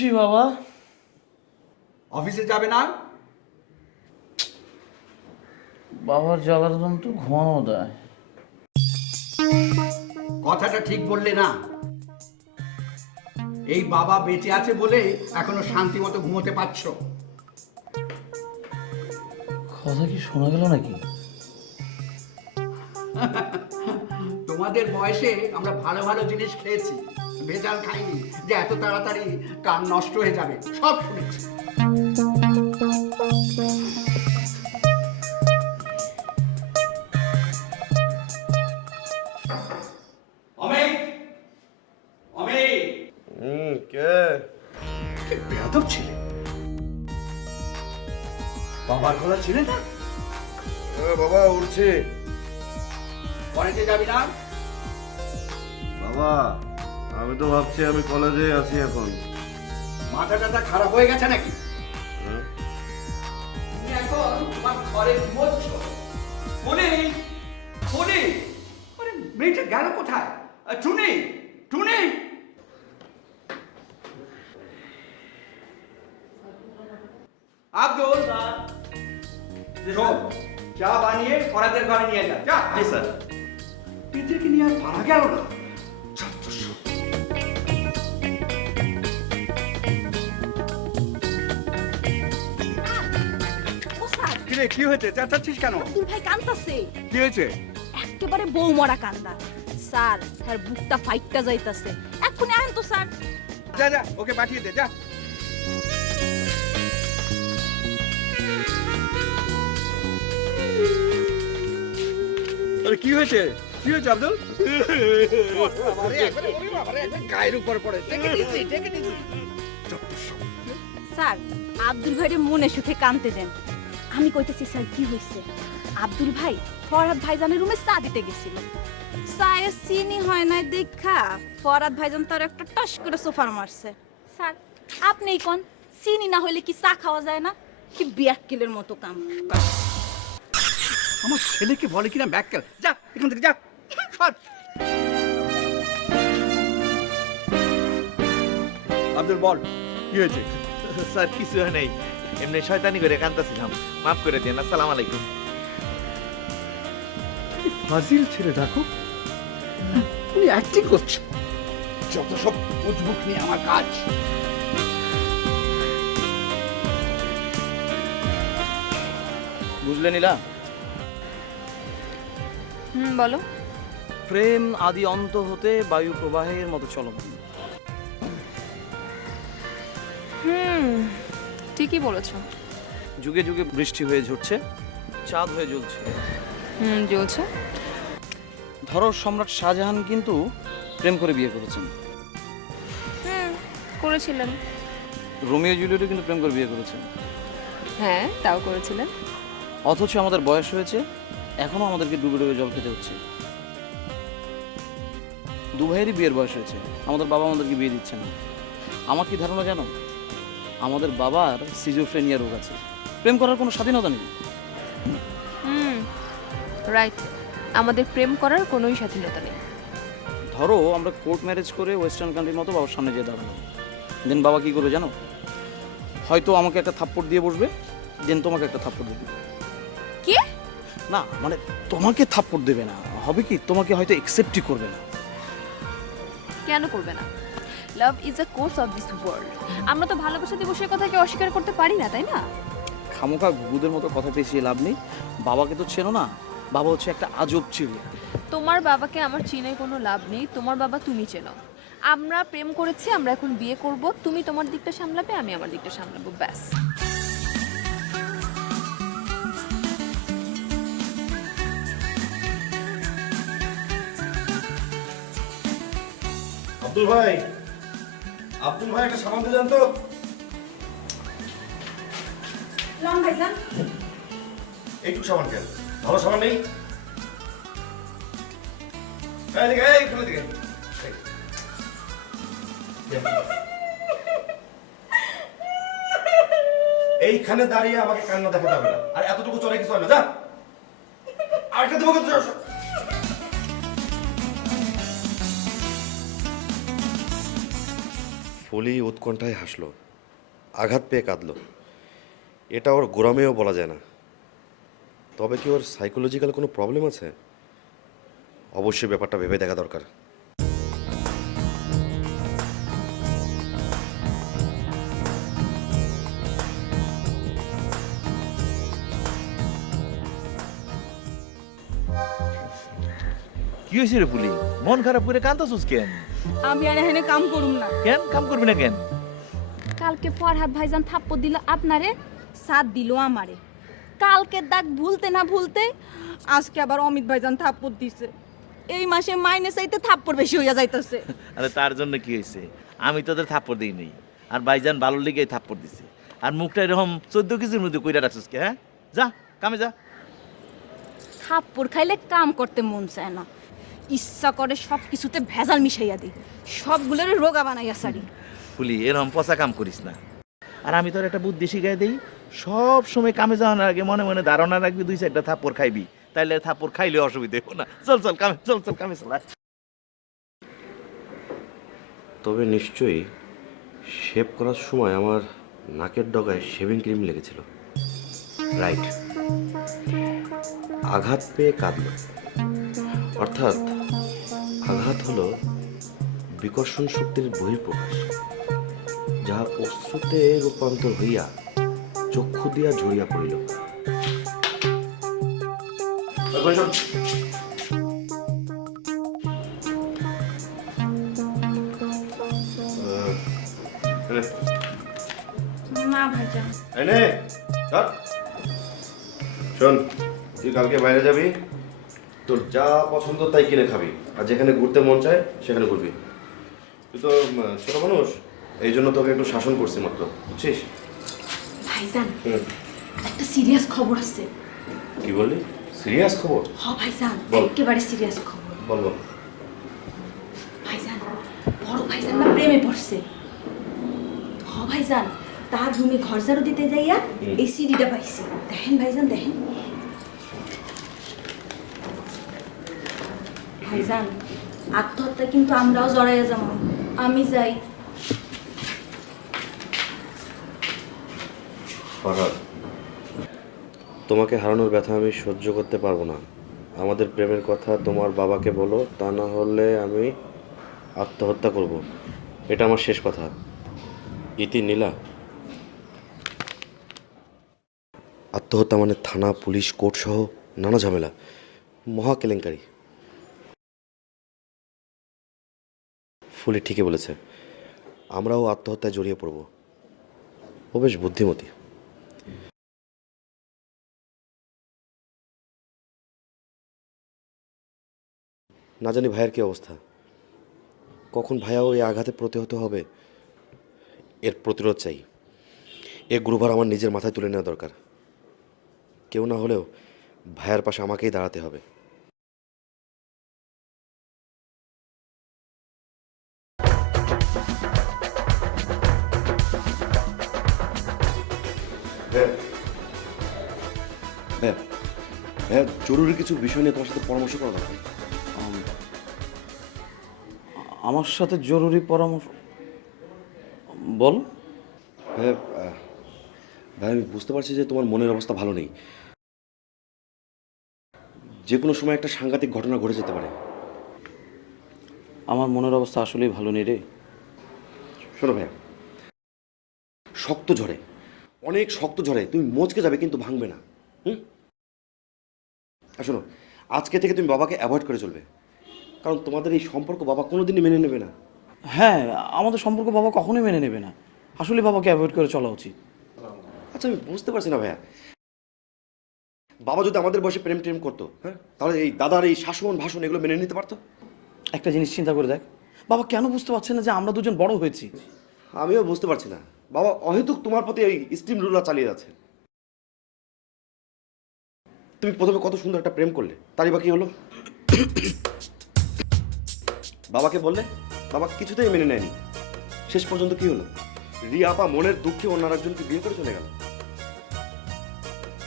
উঠছি বাবা। অফিসে যাবে না? বাবার জ্বালাতন তো ঘুমানো দেয়। কথাটা ঠিক বললে না। এই বাবা বেঁচে আছে বলে এখনো শান্তি মতো ঘুমোতে পারছো। কথা কি শোনা গেল নাকি? তোমাদের বয়সে আমরা ভালো ভালো জিনিস খেয়েছি, ভেজাল খাইনি যে এত তাড়াতাড়ি কান নষ্ট হয়ে যাবে, সব শুনেছি। অমিত, অমিত, কে? কি বেয়াদব ছিলে। বাবার গলা ছিলে না? বাবা উঠছে। কলেজে যাবি না? বাবা আমি তো ভাবছি আমি কলেজে আছি এখন। মাথা টাথা খারাপ হয়ে গেছে নাকি? হ্যাঁ? তুমি এখন তোমার ঘরে ঘুমোচ্ছ। ফোনে ফোনে আরে মেয়েটা গেল কোথায়? টুনি, টুনি, আব্দুল, শোন, চা বানিয়ে ফরাদের ঘরে নিয়ে যা। যা। জি স্যার। এদেরকে নিয়ে আর পারা গেল না। ছাত্রস্ব। ও স্যার, কিরে কি হয়েছে? চাচ্ছিস কেন? আব্দুল ভাই কান্দাছে। কি হয়েছে? একেবারে বউ মরা কান্দা। স্যার, তার বুকটা ফাইটটা যাইতাছে। এক্ষুনি আন তো স্যার। যা যা, ওকে পাঠিয়ে দে, যা। আরে কি হয়েছে? কি হয়েছে আব্দুল? গায়ের উপর পড়ে। স্যার, আব্দুল ভাইরে মনে সুখে কানতে দেন। আমি কইতেছি স্যার কি হইছে? আব্দুল ভাই ফরহাদ ভাইজানের রুমে চা দিতে গেছিল। চায়ে চিনি হয় নাই দেখা ফরহাদ ভাইজান তার একটা টস করে সোফার মারছে। স্যার, আপনিই কোন, চিনি না হইলে কি চা খাওয়া যায় না? কি বিয়াক্কেলের মতো কাম। আমার ছেলেকে বলে কিনা ব্যাককেল। যা এখান থেকে, যা সর। আব্দুল বল, কি হয়েছে? স্যার কিছু হয় নাই, এমনি শয়তানি করে কাঁদতেছিলাম, মাফ করে দিন। আসসালামু আলাইকুম। ফাজিল ছেলে দেখো, উনি অ্যাক্টিং করছে। যত সব উজবুক নিয়ে আমার কাজ। বুঝলে নিলা? বলো। প্রেম আদি অন্ত হতে বায়ু প্রবাহের মতো চলমান। ঠিকই বলেছো। যুগে যুগে বৃষ্টি হয়ে ঝরছে, চাঁদ হয়ে জ্বলছে। জ্বলছে। ধরো সম্রাট শাহজাহান কিন্তু প্রেম করে বিয়ে করেছেন। করেছিলেন। রোমিও জুলিয়েটও কিন্তু প্রেম করে বিয়ে করেছেন। হ্যাঁ, তাও করেছিলেন। অথচ আমাদের বয়স হয়েছে, এখনো আমাদেরকে ডুবে ডুবে জল খেতে হচ্ছে। দু ভাইয়েরই বিয়ের বয়স হয়েছে, আমাদের বাবা আমাদেরকে বিয়ে দিচ্ছে না। আমার কি ধারণা জানো? আমাদের বাবার সিজোফ্রেনিয়া রোগ আছে, প্রেম করার কোনো স্বাধীনতা নেই। রাইট, আমাদের প্রেম করার কোনোই স্বাধীনতা নেই। ধরো আমরা কোর্ট ম্যারেজ করে ওয়েস্টার্ন কান্ট্রির মতো বাবার সামনে যেয়ে দাঁড়ানো, দেন বাবা কি করবে জানো? হয়তো আমাকে একটা থাপ্পড় দিয়ে বসবে, দেন তোমাকে একটা থাপ্পড় দেবে। কি? না মানে তোমাকে থাপ্পড় দেবে না, হবে কি তোমাকে হয়তো একসেপ্টই করবে না। কেন করবে না? Love is a course of this world. আমরা তো ভালোবাসা দিবসের কথাকে অস্বীকার করতে পারি না, তাই না? খামোখা গুদের মতো কথা পেঁচিয়ে লাভ নেই। বাবাকে তো চেনো না, বাবা হচ্ছে একটা আজব চিড়িয়া। তোমার বাবাকে আমার চিনে কোনো লাভ নেই, তোমার বাবা তুমি চেনো। আমরা প্রেম করেছি, আমরা এখন বিয়ে করব, তুমি তোমার দিকটা সামলাবে, আমি আমার দিকটা সামলাবো, ব্যাস। আব্দুল ভাই, আব্দুল ভাই একটা সামান দিয়ে যান তো। লন ভাইজান। এইটুকু সামান কেন? ভালো সামান নেই? এদিকে, এই খুলে দিকে। এইখানে দাঁড়িয়ে আমাকে কান্না দেখাতে হবে না, আর এতটুকু চলে কিছু হয় না। যা আরেকটা দেবো কিন্তু। ফুলি উৎকণ্ঠায় হাসলো, আঘাত পেয়ে কাঁদলো। এটা ওর গোরামেও বলা যায় না। তবে কি ওর সাইকোলজিক্যাল কোনো প্রবলেম আছে? অবশ্যই ব্যাপারটা ভেবে দেখা দরকার। কি হয়েছে রে ফুলি? মন খারাপ করে কান্দাছিস কেন? আমি আর এখানে কাম করুম না। কেন কাম করবি না কেন? কালকে ফরহাদ ভাইজান থাপ্পড় দিল আপনারে, সাথ দিল আমারে। কালকে দাগ ভুলতে না ভুলতে আজকে আবার অমিত ভাইজান থাপ্পড় দিছে। এই মাসে মাইনে চাইতে থাপ্পড় বেশি হইয়া যাইতেছে। আরে তার জন্য কি হয়েছে? আমি তোদের থাপ্পড় দিই নাই, আর ভাইজান ভালো লেগেই থাপ্পড় দিছে। আর মুখটা এরকম 14 কেজির মধ্যে কইরা রাখছিস কে? হ্যাঁ, যা কামে যা। থাপ্পড় খাইলে কাম করতে মন চায় না, ইচ্ছা করে সব কিছুতে ভেজাল মিশাইয়া দিই, সবগুলোর রোগা বানাইয়া সারি। ফুলি এরকম পচা কাম করিস না। আর আমি তোর একটা বুদ্ধি শিখাই দিই, সব সময় কামে যাওয়ার আগে মনে মনে ধারণা রাখবি 2-4টা থাপ্পড় খাইবি, তাইলে থাপ্পড় খাইলে অসুবিধা হবে না। চল চল কামে, চল চল কামে চল। তবে নিশ্চয়ই শেভ করার সময় আমার নাকের ডগায় শেভিং ক্রিম লেগেছিল। রাইট, আঘাত পেয়ে কাঁদল, অর্থাৎ আঘাত হলো বিকর্ষণ শক্তির বহিঃপ্রকাশ, যাহা অশ্রুতে রূপান্তর হইয়া চক্ষু দিয়া ঝরিয়া পড়িল। না ভাইজান। শোন, তুই কালকে বাইরে যাবি, তোর যা পছন্দ তাই কিনে খাবি, আর যেখানে ঘুরতে মন চায় সেখানে ঘুরবি। তুই তো ছোট মানুষ, এই জন্য তোকে একটু শাসন করছি মাত্র, বুঝছিস? ভাইজান, একটা সিরিয়াস খবর আছে। কি বললি? সিরিয়াস খবর? হ ভাইজান, বল। একেবারে সিরিয়াস খবর। বল বল। ভাইজান, বড় ভাইজান না প্রেমে পড়ছে। হ ভাইজান, তার রুমে ঘর ঝাড়ু দিতে যাইয়া এই সিডিটা পাইছে। দেখেন ভাইজান, দেখেন ভাইজান, আত্মহত্যা কিন্তু আমরাও জড়াইয়া যাবো। আমি যাই। ফরহাদ, তোমাকে হারানোর ব্যথা আমি সহ্য করতে পারবো না। আমাদের প্রেমের কথা তোমার বাবাকে বলো, তা না হলে আমি আত্মহত্যা করব। এটা আমার শেষ কথা। ইতি নীলা। আত্মহত্যা মানে থানা, পুলিশ, কোর্ট সহ নানা ঝামেলা, মহা কেলেঙ্কারি। ফুলি ঠিকই বলেছে, আমরাও আত্মহত্যায় জড়িয়ে পড়ব। ও বেশ বুদ্ধিমতী। না জানি ভাইয়ের কি অবস্থা, কখন ভাইয়াও এই আঘাতে প্রতিহত হবে। এর প্রতিরোধ চাই। এ গুরুভার আমার নিজের মাথায় তুলে নেওয়া দরকার। কেউ না হলেও ভাইয়ার পাশে আমাকেই দাঁড়াতে হবে। হ্যাঁ হ্যাঁ, জরুরি কিছু বিষয় নিয়ে তোমার সাথে পরামর্শ করা দরকার। আমার সাথে জরুরি পরামর্শ? বল। হ্যাঁ ভাই, আমি বুঝতে পারছি যে তোমার মনের অবস্থা ভালো নেই। যে কোনো সময় একটা সাংঘাতিক ঘটনা ঘটে যেতে পারে। আমার মনের অবস্থা আসলেই ভালো নেই রে। শোনো ভাইয়া, শক্ত ঝড়ে, অনেক শক্ত ঝড়ে তুমি মচকে যাবে কিন্তু ভাঙবে না। আর শোনো, আজকে থেকে তুমি বাবাকে অ্যাভয়েড করে চলবে, কারণ তোমাদের এই সম্পর্ক বাবা কোনোদিনই মেনে নেবে না। হ্যাঁ, আমাদের সম্পর্ক বাবা কখনোই মেনে নেবে না। আসলে বাবাকে অ্যাভয়েড করে চলা উচিত। আচ্ছা, আমি বুঝতে পারছি না ভাইয়া, বাবা যদি আমাদের বয়সে প্রেম টেম করতো, হ্যাঁ, তাহলে এই দাদার এই শাসন ভাষণ এগুলো মেনে নিতে পারতো? একটা জিনিস চিন্তা করে দেখ, বাবা কেন বুঝতে পারছে না যে আমরা দুজন বড় হয়েছি? আমিও বুঝতে পারছি না, বাবা অহেতুক তোমার প্রতি এই স্টিম রুলার চালিয়ে যাচ্ছে। তুমি প্রথমে কত সুন্দর একটা প্রেম করলে, তারই বা কি হলো? বাবাকে বললে, বাবা কিছুতেই মেনে নেয়নি। শেষ পর্যন্ত কি হলো? রিয়া আপা মনের দুঃখে অন্য আরেকজনকে বিয়ে করে চলে গেল।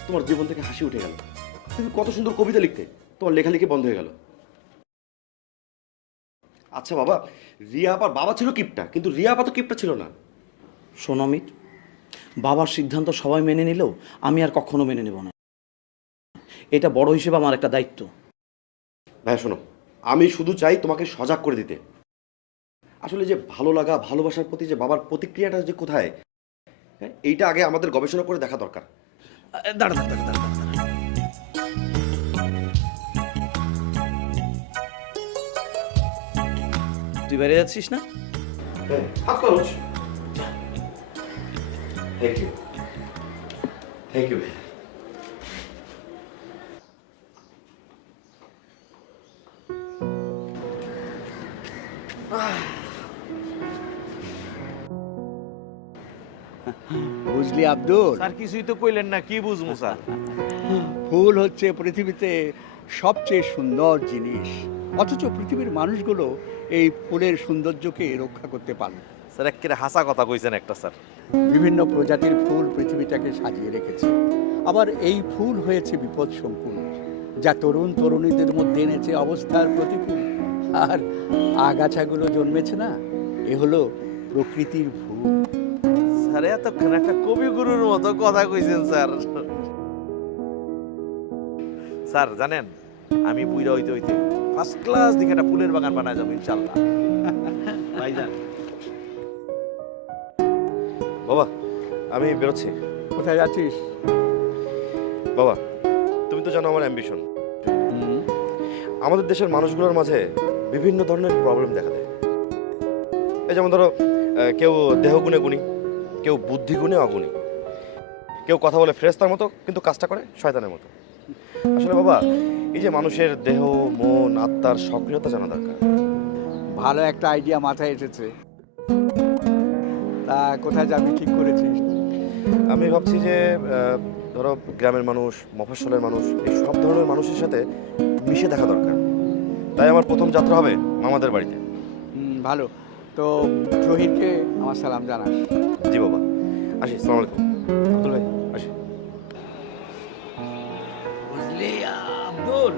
তোমার জীবন থেকে হাসি উঠে গেল। তুমি কত সুন্দর কবিতা লিখতে, তোমার লেখালেখি বন্ধ হয়ে গেল। আচ্ছা বাবা, রিয়া আপার বাবা ছিল কিপটা, কিন্তু রিয়া আপা তো কিপটা ছিল না। শোন অমিত, বাবার সিদ্ধান্ত সবাই মেনে নিলেও আমি আর কখনো মেনে নেব না। এটা বড় হিসেবে আমার একটা দায়িত্ব। ভাই শোনো, আমি শুধু চাই তোমাকে সজাগ করে দিতে। আসলে যে ভালো লাগা, ভালোবাসার প্রতি যে বাবার প্রতিক্রিয়াটা যে কোথায়, হ্যাঁ, এইটা আগে আমাদের গবেষণা করে দেখা দরকার। দাঁড়া দাঁড়া দাঁড়া দাঁড়া। তুই বেরিয়ে যাচ্ছিস না? হ্যাঁ, হাত খরচ। Thank you, thank you. বুঝলি আব্দুল, স্যার কিছুই তো কইলেন না, কি বুঝবো স্যার? ফুল হচ্ছে পৃথিবীতে সবচেয়ে সুন্দর জিনিস, অথচ পৃথিবীর মানুষগুলো এই ফুলের সৌন্দর্যকে রক্ষা করতে পারে না। স্যার একেবারে হাসা কথা কইছেন একটা স্যার। বিভিন্ন প্রজাতির ফুল পৃথিবীটাকে সাজিয়ে রেখেছে, আবার এই ফুল হয়েছে বিপদ সংকুল, যা তরুণ তরুণীদের মধ্যে এনেছে অবস্থার প্রতিকূল। আর আগাছাগুলো জন্মেছে না, এ হলো প্রকৃতির ফুল। স্যার এতক্ষণ একটা কবিগুরুর মতো কথা কইছেন স্যার। স্যার জানেন, আমি বুইরা হইতে হইতে ফার্স্ট ক্লাস দিকে একটা ফুলের বাগান বানায় যাবো ইনশাল্লাহ। ভাইজান বাবা, আমি বেরোচ্ছি। কোথায় যাচ্ছিস? বাবা, তুমি তো জানো আমার অ্যাম্বিশন। আমাদের দেশের মানুষগুলোর মাঝে বিভিন্ন ধরনের প্রবলেম দেখা দেয়। এই যেমন ধরো, কেউ দেহগুণে গুণী, কেউ বুদ্ধিগুণে অগুণী, কেউ কথা বলে ফেরেশতার মতো কিন্তু কাজটা করে শয়তানের মতো। আসলে বাবা, এই যে মানুষের দেহ, মন, আত্মার সক্রিয়তা জানা দরকার। ভালো একটা আইডিয়া মাথায় এসেছে। তা কোথায় যাবি ঠিক করেছিস? আমি ভাবছি যে ধরো গ্রামের মানুষ, মফস্বলের মানুষ, এই সব ধরনের মানুষের সাথে মিশে দেখা দরকার। তাই আমার প্রথম যাত্রা হবে মামাদের বাড়িতে। ভালো, তো শহীদকে আমার সালাম জানাস। জি বাবা, আসি। আসসালামু আলাইকুম। আব্দুল ভাই, আসি। বুঝলি আব্দুল,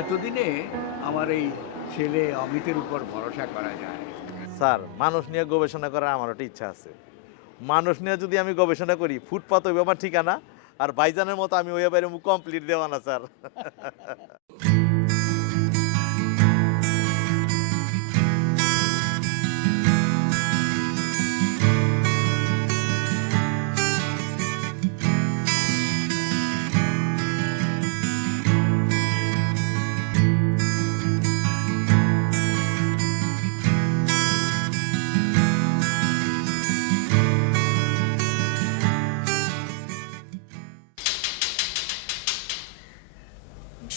এতদিনে আমার এই ছেলে অমিতের উপর ভরসা করা যায়। স্যার, মানুষ নিয়ে গবেষণা করার আমার একটা ইচ্ছা আছে। মানুষ নিয়ে যদি আমি গবেষণা করি, ফুটপাত হইবে আমার ঠিকানা, আর ভাইজানের মতো আমি ওই বাইরে মুখ কমপ্লিট দেওয়া না স্যার।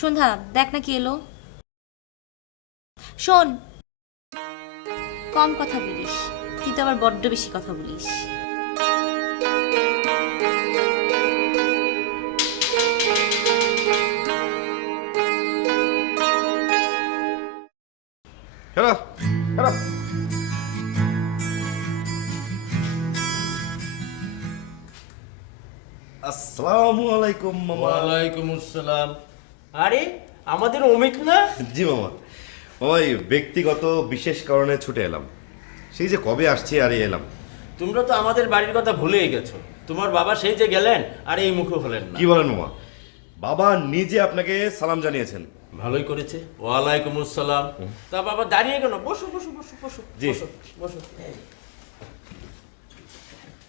সন্ধ্যা, দেখ না কি এলো। শোন, কম কথা বলিস, তুই তো আবার বড্ড বেশি কথা বলিস। Hello, hello. আসসালামু আলাইকুম মামা। ওয়ালাইকুম আসসালাম। আরে আমাদের অমিত না? জি মামা। মামা, এই ব্যক্তিগত বিশেষ কারণে ছুটে এলাম। সেই যে কবে আসছি আর এই এলাম। তোমরা তো আমাদের বাড়ির কথা ভুলেই গেছো। তোমার বাবা সেই যে গেলেন আর এই মুখে হলেন না। কি বলেন মামা? বাবা নিজে আপনাকে সালাম জানিয়েছেন। ভালোই করেছে। ওয়ালাইকুম আসসালাম। তা বাবা দাঁড়িয়ে কেন? বসো বসো বসো বসো। জি। বসো বসো।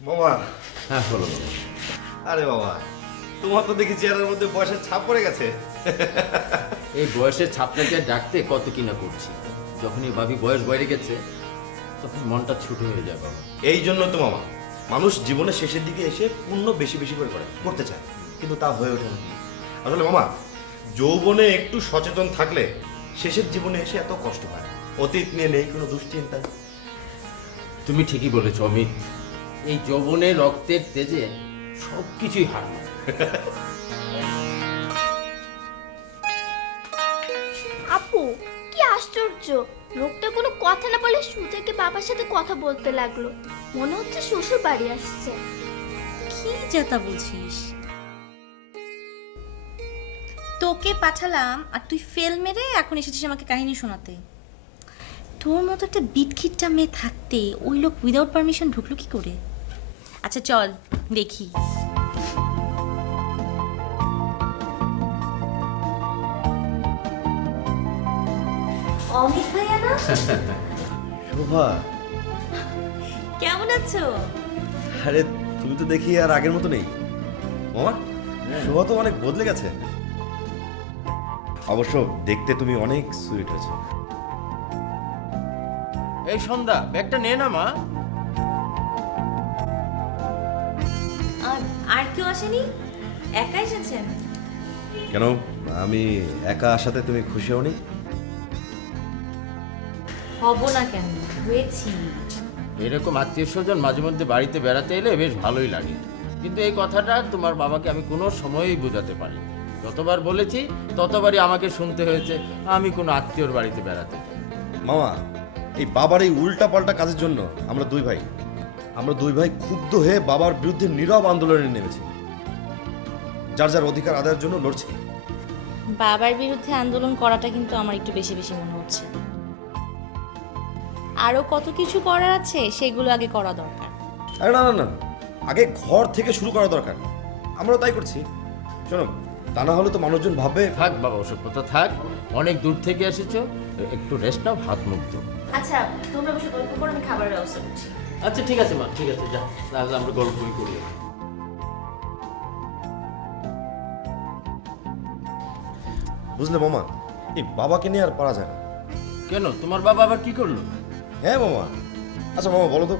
মামা, হ্যাঁ বলো। আরে বাবা, তোমার তো দেখি চেহারার মধ্যে বয়সের ছাপ পড়ে গেছে। এই বয়সের ছাপটাকে ডাকতে কত কিনা করছি। যখনই ভাবি বয়স বেড়ে গেছে তখন মনটা ছোট হয়ে যায় বাবা। এই জন্য তো মামা, মানুষ জীবনের শেষের দিকে এসে পুণ্য বেশি বেশি করে করতে চায়, কিন্তু তা হয়ে ওঠে না। আসলে মামা, যৌবনে একটু সচেতন থাকলে শেষের জীবনে এসে এত কষ্ট হয়। অতীত নিয়ে নেই কোনো দুশ্চিন্তা। তুমি ঠিকই বলেছ অমিত। এই যৌবনে রক্তের তেজে সব কিছুই হার মানে। আপু, কি আশ্চর্য, লোকটা কোনো কথা না বলে শুরু থেকে বাবার সাথে কথা বলতে লাগলো। মনে হচ্ছে শ্বশুর বাড়ি আসছে। কি যেটা বলছিস? তোকে পাঠালাম আর তুই ফেল মেরে এখন এসেছিস আমাকে কাহিনী শোনাতে। তোর মতো একটা বিটখিটটা মেয়ে থাকতে ওই লোক উইদাউট পারমিশন ঢুকলো কি করে? আচ্ছা চল দেখি। অমিত ভাইয়া না? শোভা, কেমন আছো? আরে তুমি তো দেখি আর আগের মতো নেই মামা। শোভা তো অনেক বদলে গেছে। অবশ্য দেখতে তুমি অনেক সুইট হয়েছো। এই সন্ধ্যা, ব্যাগটা নে না মা। আর কেউ আসেনি? একা এসেছেন? কেন, আমি একা আসাতে তুমি খুশি হওনি? হব না কেন, হয়েছি। এরকম আত্মীয় স্বজন মাঝে মধ্যে বাড়িতে বেড়াতে এলে বেশ ভালোই লাগে, কিন্তু এই কথাটা তোমার বাবাকে আমি কোনো সময়ই বোঝাতে পারিনি। যতবার বলেছি ততবারই আমাকে শুনতে হয়েছে আমি কোনো আত্মীয়র বাড়িতে বেড়াতে যাই। মামা, এই বাবার এই উল্টা পাল্টা কাজের জন্য আমরা দুই ভাই ক্ষুব্ধ হয়ে বাবার বিরুদ্ধে নীরব আন্দোলনে নেমেছি। যার যার অধিকার আদায়ের জন্য লড়ছি। বাবার বিরুদ্ধে আন্দোলন করাটা কিন্তু আমার একটু বেশি বেশি মনে হচ্ছে। আরো কত কিছু করার আছে, সেগুলো আগে করা দরকার। আরে না না না, আগে ঘর থেকে শুরু করা দরকার। আমরাও তাই করছি। শোনো, তা না হলে তো মানুষজন ভাববে। থাক বাবা, ওসব কথা থাক। অনেক দূর থেকে এসেছো, একটু রেস্ট নাও, হাত মুখ দাও। আচ্ছা তোমরা বসে গল্প করো, আমি খাবারের ব্যবস্থা করছি। আচ্ছা ঠিক আছে মা, ঠিক আছে, যা তাহলে আমরা গল্পই করি। বুঝলে মামা, এই বাবাকে নিয়ে আর পারা যায় না। কেন, তোমার বাবা আবার কি করলো? হ্যাঁ মামা। আচ্ছা মামা বলো তো,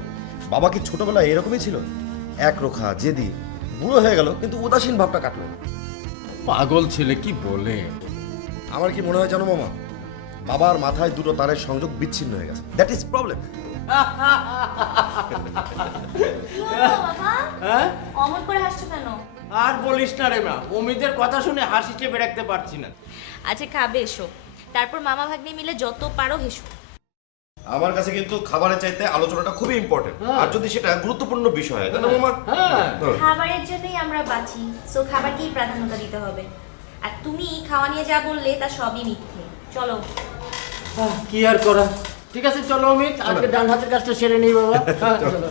বাবা কি ছোটবেলায় এরকমই ছিল? একরোখা, জেদি, বুড়ো হয়ে গেল কিন্তু উদাসীন ভাবটা কাটলো না। পাগল ছেলে কি বলে। আমার কি মনে হয় জানো মামা, বাবার মাথায় দুটো তারের সংযোগ বিচ্ছিন্ন হয়ে গেছে। That is problem. হ্যাঁ, অমন করে হাসছো কেন? আর বলিস না রে মা, অমিতের কথা শুনে হাসি চেপে রাখতে পারছি না। আচ্ছা খাবে এসো, তারপর মামা ভাগ্নি মিলে যত পারো হেসো। আমার কাছে কিন্তু খাবারের চাইতে আলোচনাটা খুবই ইম্পর্টেন্ট, আর যদি সেটা গুরুত্বপূর্ণ বিষয় হয়, তাই না মামা? খাবারের জন্যই আমরা বাঁচি, সো খাবারকেই প্রাধান্যতা দিতে হবে। আর তুমি খাওয়া নিয়ে যা বললে তা সবই মিথ্যে। চলো। কি আর করা। ঠিক আছে চলো অমিত, আজকে ডান হাতের কাজটা সেরে নেই বাবা। চলো।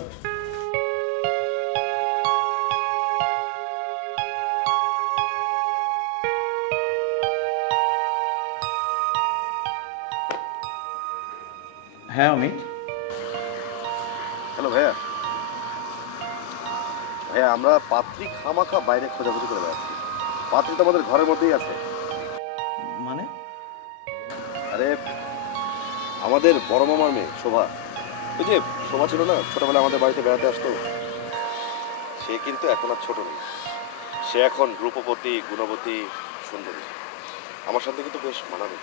হ্যাঁ অমিত। হ্যালো ভাইয়া। ভাইয়া, আমরা পাত্রী খামাখা বাইরে খোঁজাখুঁজি করে বেড়াচ্ছি। পাত্রী তো আমাদের ঘরের মধ্যেই আছে। মানে? আরে আমাদের বড় মামার মেয়ে শোভা, ওই যে শোভা ছিল না, ছোটবেলায় আমাদের বাড়িতে বেড়াতে আসতো, সে কিন্তু এখন আর ছোট নেই। সে এখন রূপবতী, গুণবতী, সুন্দরী। আমার সাথে কিন্তু বেশ মানাবে।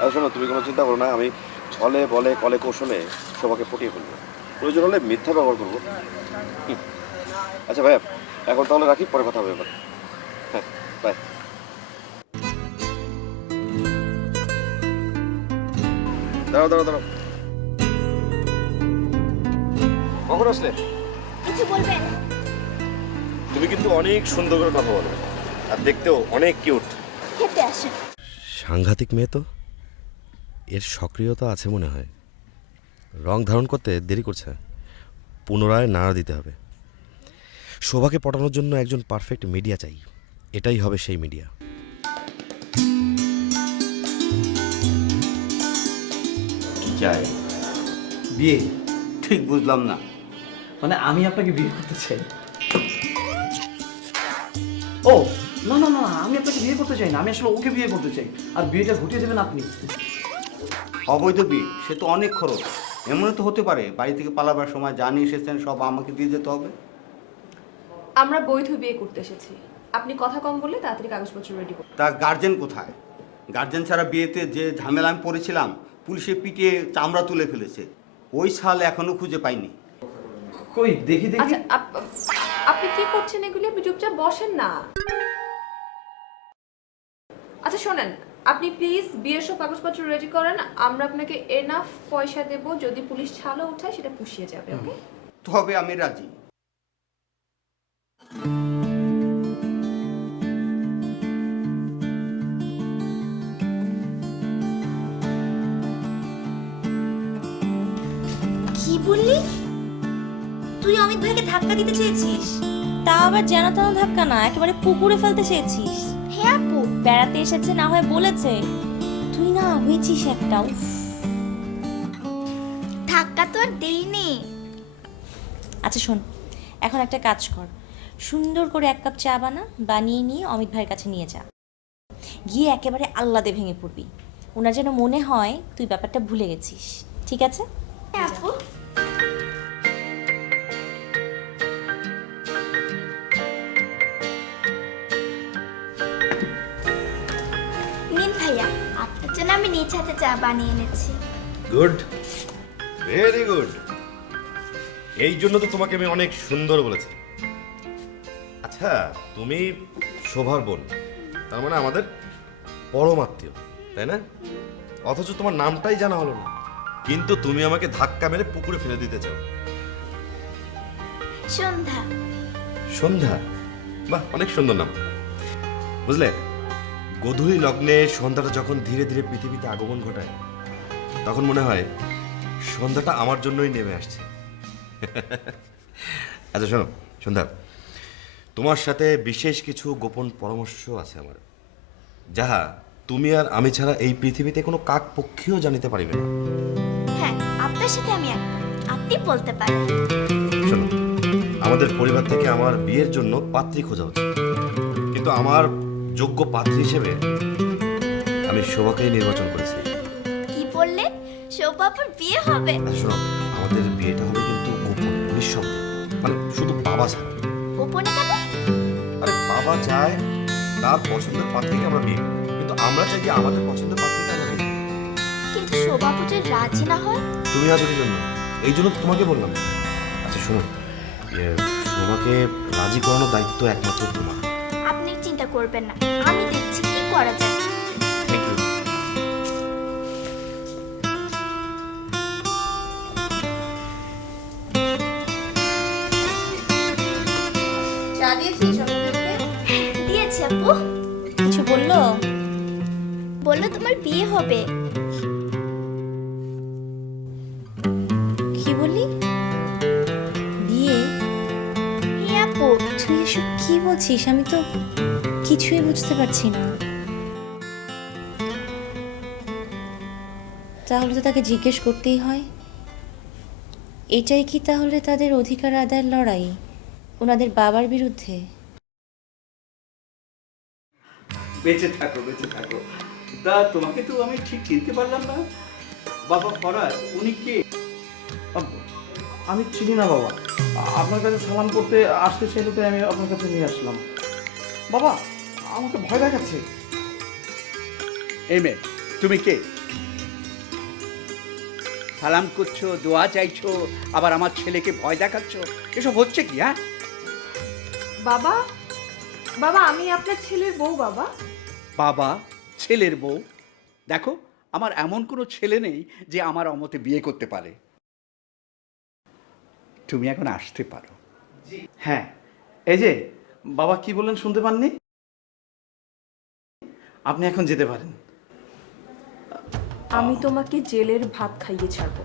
আর শোনো, তুমি কোনো চিন্তা করো না, আমি ছলে বলে কলে কৌশলে শোভাকে পটিয়ে ফেলবো। প্রয়োজন হলে মিথ্যা ব্যবহার করবো। আচ্ছা ভাইয়া, এখন তাহলে রাখি, পরে কথা হবে এবার। হ্যাঁ, বাই। দাঁড়াও দাঁড়াও দাঁড়াও, কখন আসলে? কিছু বলবেন? তুমি কিন্তু অনেক সুন্দর করে কথা বলো, আর দেখতেও অনেক কিউট। খেতে আসে। সাংঘাতিক মেয়ে তো, এর সক্রিয়তা আছে মনে হয়। রং ধারণ করতে দেরি করছে, পুনরায় নাড়া দিতে হবে। শোভাকে পটানোর জন্য একজন পারফেক্ট মিডিয়া চাই, এটাই হবে সেই মিডিয়া। কি চাই? বিয়ে? ঠিক বুঝলাম না। মানে আমি আপনাকে বিয়ে করতে চাই। ও না না না, আমি আপনাকে বিয়ে করতে চাই না, আমি আসলে ওকে বিয়ে করতে চাই। আর বিয়েটা ঘটিয়ে দেবেন আপনি। অবৈধ বিয়ে, সে তো অনেক খরচ। এমনও তো হতে পারে বাড়ি থেকে পালাবার সময় যা নিয়ে এসেছেন সব আমাকে দিয়ে যেতে হবে। আমরা বৈধ বিয়ে করতে এসেছি, আপনি কথা কম বলে তাড়াতাড়ি কাগজপত্র রেডি করুন। তার গার্জেন কোথায়? গার্জেন ছাড়া বিয়েতে যে ঝামেলা আমি পড়েছিলাম, পুলিশে পিটিয়ে চামড়া তুলে ফেলেছে, ওই সাল এখনো খুঁজে পাইনি। কই দেখি দেখি। আচ্ছা আপনি কি করছেন এগুলি? আপনি চুপচাপ বসেন না। আচ্ছা শোনেন, আপনি প্লিজ বিয়ের সব কাগজপত্র রেডি করেন, আমরা আপনাকে এনাফ পয়সা দেব, যদি পুলিশ ছালও উঠায় সেটা পুষিয়ে যাবে। ওকে? তবে আমি রাজি। অমিত ভাইকে ধাক্কা দিতে চেয়েছিস? তাও আবার যেন তেন ধাক্কা না, একেবারে পুকুরে ফেলতে চেয়েছিস। হ্যাঁ আপু, বেড়াতে এসেছে না হয় বলেছে, তুই না হয়েছিস একটা। উফ। ধাক্কা তো আর দেইনি। আচ্ছা শোন, এখন একটা কাজ কর, সুন্দর করে 1 কাপ চা বানিয়ে নিয়ে অমিত ভাইয়ের কাছে নিয়ে যা। গিয়ে একেবারে আহ্লাদে ভেঙে পড়বি, ওনার যেন মনে হয় তুই ব্যাপারটা ভুলে গেছিস। ঠিক আছে? হ্যাঁ আপু। নিন ভাইয়া, আপনার জন্য আমি নিজ হাতে চা বানিয়ে এনেছি। Good, very good. এই জন্য তো তোমাকে আমি অনেক সুন্দর বলেছি। আচ্ছা, তুমি শোভার বোন, তার মানে আমাদের পরম আত্মীয়, তাই না? অথচ তোমার নামটাই জানা হলো না, কিন্তু তুমি আমাকে ধাক্কা মেরে পুকুরে ফেলে দিতে চাও। সন্ধ্যা। সন্ধ্যা? বাহ, অনেক সুন্দর নাম। বুঝলে, গোধূলি লগ্নে সন্ধ্যাটা যখন ধীরে ধীরে পৃথিবীতে আগমন ঘটায়, তখন মনে হয় সন্ধ্যাটা আমার জন্যই নেমে আসছে। আচ্ছা শোনো সন্ধ্যা, তোমার সাথে বিশেষ কিছু গোপন পরামর্শ আছে আমার, যাহা তুমি আর আমি ছাড়া এই পৃথিবীতে কোনো কাক পক্ষীও জানিতে পারিবে না। হ্যাঁ, আপনার সাথে আমি একমত, আপনি বলতে পারেন। শোনো, আমাদের পরিবার থেকে আমার বিয়ের জন্য পাত্রী খোঁজা হচ্ছে, কিন্তু আমার যোগ্য পাত্রী হিসেবে আমি শোভাকেই নির্বাচন করেছি। কি বললেন? শোভাপুর বিয়ে হবে? আচ্ছা শোনো, আমাদের বিয়েটা হবে কিন্তু গোপন, নিঃশব্দে, মানে শুধু বাবা ছাড়া। গোপনে কেন? আরে বাবা চায় তার পছন্দের পাত্রীকে আমরা বিয়ে করি, কিন্তু আমরা চাই যে আমাদের পছন্দের পাত্রীকে আমরা বিয়ে করি। কিন্তু শোভাপু যদি রাজি না হয়? তুমি আজ জন্য, এই জন্য তো তোমাকে বললাম। আচ্ছা শোনো, শোভাকে রাজি করানোর দায়িত্ব একমাত্র তোমার। আপনি চিন্তা করবেন না, আমি দেখছি কি করা যায়। Thank you. চা দিয়েছিস? দিয়েছি আপু। কিছু বললো? বললো তোমার বিয়ে হবে। কি বললি? বিয়ে? হ্যাঁ আপু। তুই এসব কি বলছিস? আমি তো কিছুই বুঝতে পারছি না। তাহলে তো তাকে জিজ্ঞেস করতেই হয়। এটাই কি তাহলে তাদের অধিকার আদায়ের লড়াই ওনাদের বাবার বিরুদ্ধে? বেঁচে থাকো, বেঁচে থাকো। তা তোমাকে তো আমি ঠিক চিনতে পারলাম না। বাবা ফরাজ, উনি কে? আমি চিনি না বাবা, আপনার কাছে সালাম করতে আসতে চাইলে তো আমি আপনার কাছে নিয়ে আসলাম। বাবা আমাকে ভয় দেখাচ্ছে। এই মেয়ে, তুমি কে? সালাম করছো, দোয়া চাইছো, আবার আমার ছেলেকে ভয় দেখাচ্ছ, এসব হচ্ছে কি? হ্যাঁ বাবা, বাবা আমি আপনার ছেলের বউ। বাবা, বাবা ছেলের বউ? দেখো, আমার এমন কোনো ছেলে নেই যে আমার অমতে বিয়ে করতে পারে। তুমি এখন আসতে পারো। হ্যাঁ, এই যে বাবা কি বললেন শুনতে পাননি? আপনি এখন যেতে পারেন। আমি তোমাকে জেলের ভাত খাইয়ে ছাড়বো।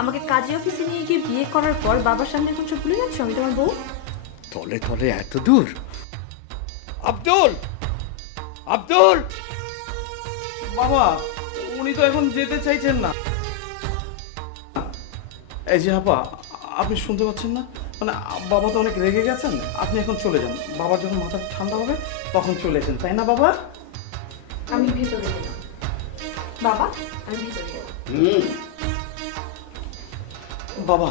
আমাকে কাজী অফিসে নিয়ে গিয়ে বিয়ে করার পর বাবার সামনে এখন সব ভুলে যাচ্ছ আমি তোমার বউ? তলে তলে এত দূর? আব্দুল, আব্দুল! বাবা উনি তো এখন যেতে চাইছেন না। এই যে আপা, আপনি শুনতে পাচ্ছেন না? মানে বাবা তো অনেক রেগে গেছেন, আপনি এখন চলে যান। বাবার যখন মাথা ঠান্ডা হবে তখন চলে আসেন, তাই না বাবা? আমি ভেতরে গেলাম। বাবা আমি ভেতরে গেলাম। বাবা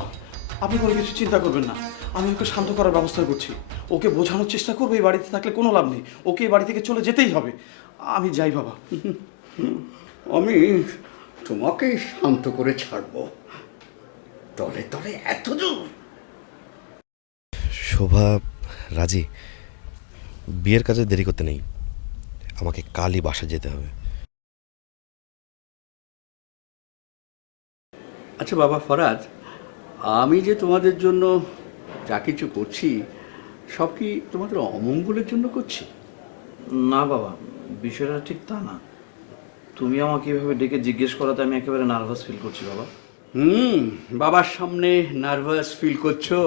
আপনি কোনো কিছু চিন্তা করবেন না, আমি ওকে শান্ত করার ব্যবস্থা করছি। ওকে বোঝানোর চেষ্টা করবো এই বাড়িতে থাকলে কোনো লাভ নেই, ওকে এই বাড়ি থেকে চলে যেতেই হবে। আমি যাই বাবা। আমি তোমাকে শান্ত করে ছাড়বো, তলে তলে এত দূর? শোভা রাজি, বিয়ের কাজে দেরি করতে নেই, আমাকে কালই বাসা যেতে হবে। আচ্ছা বাবা ফরাজ, আমি যে তোমাদের জন্য যা কিছু করছি সব কি তোমাদের অমঙ্গলের জন্য করছি? না বাবা, বিষয়টা ঠিক তা না। তুমি আমাকে এভাবে ডেকে জিজ্ঞেস করাতে আমি একেবারে নার্ভাস ফিল করছি বাবা। বাবার সামনে নার্ভাস ফিল করছো,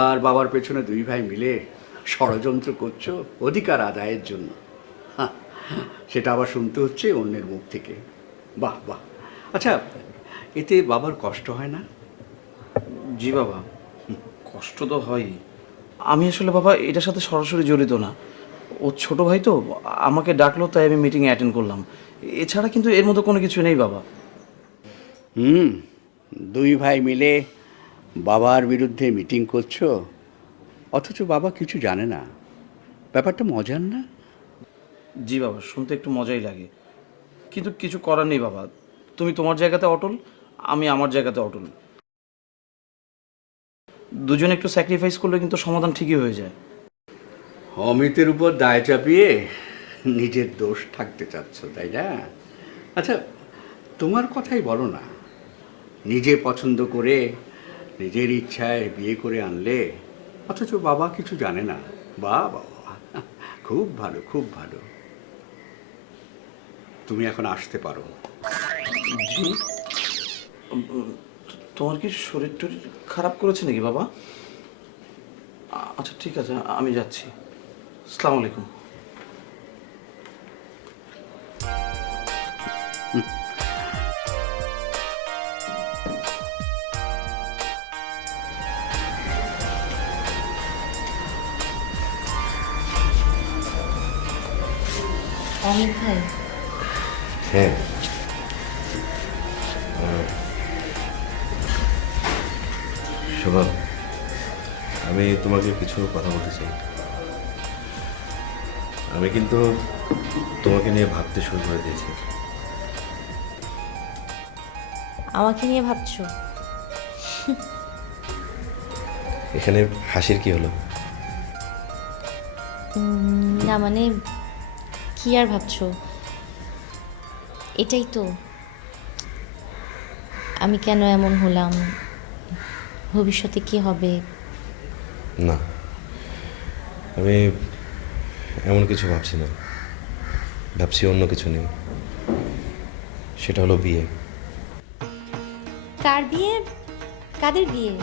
আর বাবার পেছনে দুই ভাই মিলে ষড়যন্ত্র করছো অধিকার আদায়ের জন্য। হাহ, সেটা আবার শুনতে হচ্ছে অন্যের মুখ থেকে। বাহ বাহ। আচ্ছা, এতে বাবার কষ্ট হয় না? জি বাবা, কষ্ট তো হয়ই। আমি আসলে বাবা এটার সাথে সরাসরি জড়িত না। ও ছোট ভাই তো, আমাকে ডাকলো তাই আমি মিটিংয়ে অ্যাটেন্ড করলাম। এছাড়া কিন্তু এর মতো কোনো কিছু নেই বাবা। দুই ভাই মিলে বাবার বিরুদ্ধে মিটিং করছো, অথচ বাবা কিছু জানে না। ব্যাপারটা মজার না? জি বাবা, শুনতে একটু মজাই লাগে, কিন্তু কিছু করার নেই বাবা। তুমি তোমার জায়গাতে অটল, আমি আমার জায়গাতে অটল। দুজনে একটু স্যাক্রিফাইস করলে কিন্তু সমাধান ঠিকই হয়ে যায়। অমিতের উপর দায় চাপিয়ে নিজের দোষ থাকতে চাচ্ছ, তাই না? আচ্ছা, তোমার কথাই বলো না। নিজে পছন্দ করে নিজের ইচ্ছায় বিয়ে করে আনলে, অথচ বাবা কিছু জানে না। বাহ বাবা, খুব ভালো, খুব ভালো। তুমি এখন আসতে পারো। জি, তোমার কি শরীর টরীর খারাপ করেছে নাকি বাবা? আচ্ছা ঠিক আছে, আমি যাচ্ছি। আসসালামু আলাইকুম। অমিত ভাই, হ্যাঁ, শোভা, আমি তোমাকে কিছু কথা বলতে চাই। আমি কিন্তু তোমাকে নিয়ে ভাবতে শুরু করে দিয়েছি। আমাকে নিয়ে ভাবছো? এখানে হাসির কি হলো? না মানে কি আর ভাবছো, এটাই তো আমি কেন এমন হলাম, ভবিষ্যতে কি হবে। না, আমি এমন কিছু ভাবছি না। ভাবছি অন্য কিছু নেই, সেটা হলো বিয়ে। কার বিয়ে? কাদের বিয়ে?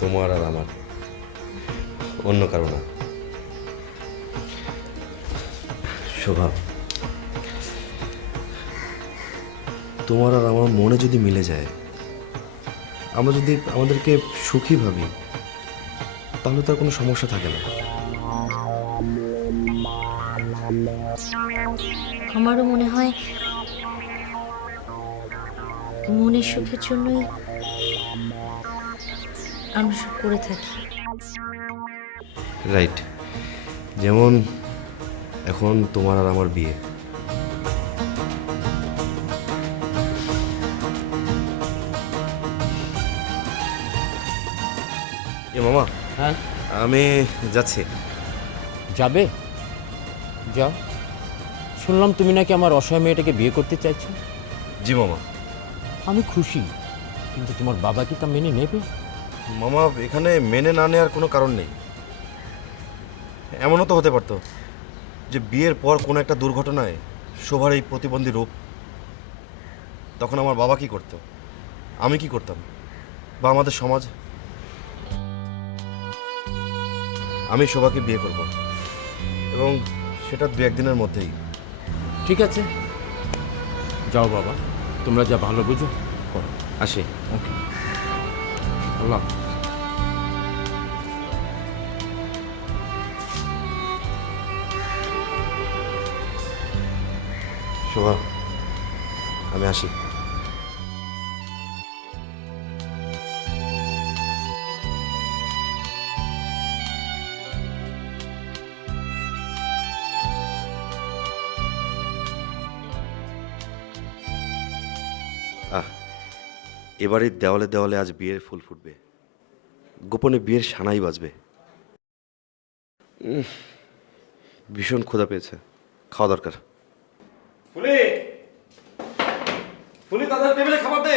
তোমার আর আমার, অন্য কারো না। শোভা, তোমার আর আমার মনে যদি মিলে যায়, আমরা যদি আমাদেরকে সুখী ভাবি, তাহলে তো আর কোনো সমস্যা থাকে না। আমারও মনে হয় মনের সুখের জন্যই আমরা সব করে থাকি। রাইট, যেমন এখন তোমার আর আমার বিয়ে। এ মামা, হ্যাঁ, আমি যাচ্ছি। যাবে? যাও। শুনলাম তুমি নাকি আমার অসহায় মেয়েটাকে বিয়ে করতে চাইছো। জি মামা। আমি খুশি, কিন্তু তোমার বাবা কি তা মেনে নেবে? মামা, এখানে মেনে না নেওয়ার কোনো কারণ নেই। এমনও তো হতে পারতো যে বিয়ের পর কোনো একটা দুর্ঘটনায় শোভার এই প্রতিবন্ধী রূপ, তখন আমার বাবা কি করতো, আমি কি করতাম, বা আমাদের সমাজ। আমি শোভাকে বিয়ে করব, এবং সেটা দু একদিনের মধ্যেই। ঠিক আছে, যাও বাবা, তোমরা যা ভালো বুঝো করো। আসি। ওকে, আল্লাহ। শোভা, আমি আসি। এবারে দেওয়ালে দেওয়ালে আজ বিয়ের ফুল ফুটবে, গোপনে বিয়ের সানাই বাজবে। ভীষণ ক্ষুধা পেয়েছে, খাওয়া দরকার। ফুলি, ফুলি, তাদের টেবিলে খাবার দে।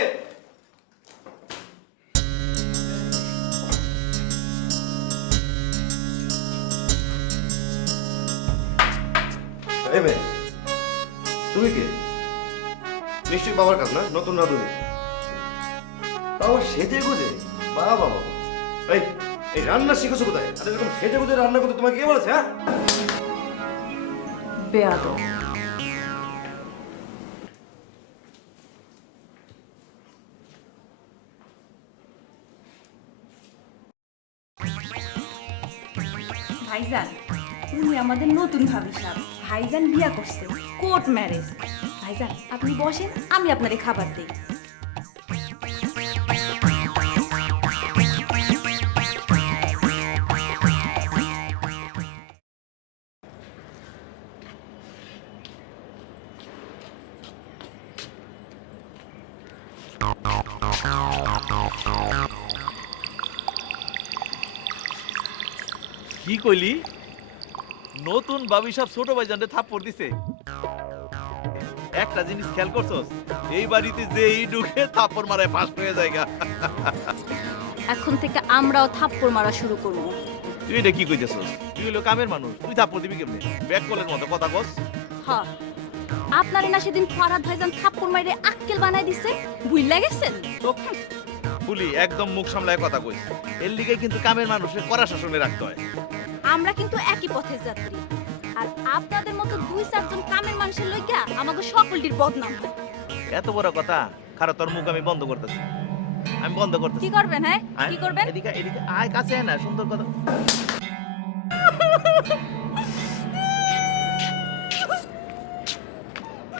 তুমি কে? নিশ্চয়ই বাবার কাজ না, নতুন রাঁধুনি। তাও সেজে গুজে? বাবা বাবা, এই এই রান্না শিখেছো কোথায়? আর এরকম সেজে গুজে রান্না করতে তোমাকে কে বলেছে? হ্যাঁ, বেয়াদব। ভাইজান উনি আমাদের নতুন ভাবি সাহেব। ভাইজান বিয়া করছে, কোর্ট ম্যারেজ। ভাইজান আপনি বসেন, আমি আপনারে খাবার দিই। কি কইলি? নতুন বাবি সব ছোট ভাইজানরে থাপ্পড় দিছে। একটা জিনিস খেয়াল করছস, এই বাড়িতে যেই ঢুকে থাপ্পড় মারায় ফাঁস হয়ে যায়গা। এখন থেকে আমরাও থাপ্পড় মারা শুরু করব। তুই এটা কি কইতেছস? তুই হলো কামের মানুষ, তুই থাপ্পড় দিবি কেমনে? ব্যাক কলের মতো কথা কস। হ্যাঁ, আপনারে না সেদিন ফরহাদ ভাইজান থাপ্পড় মাইরে আক্কেল বানাই দিছে, ভুইলা গেছেন? চুপ। বলি একদম মুখ সামলায় কথা কইস। এর লিগে কিন্তু কামের মানুষের কড়া শাসনে রাখতে হয়। আমরা কিন্তু একই পথের যাত্রী, আর আপনাদের মতো 2-4 জন কামের মানুষের লইগা আমাকে সকলটির বদনাম হয়। এত বড় কথা, খারাপ তোর মুখ আমি বন্ধ করতেছি। আমি বন্ধ করতেছি। কি করবেন? হ্যাঁ আয়, কি করবেন? এদিকে এদিকে আয়, কাছে আয় না, সুন্দর কথা।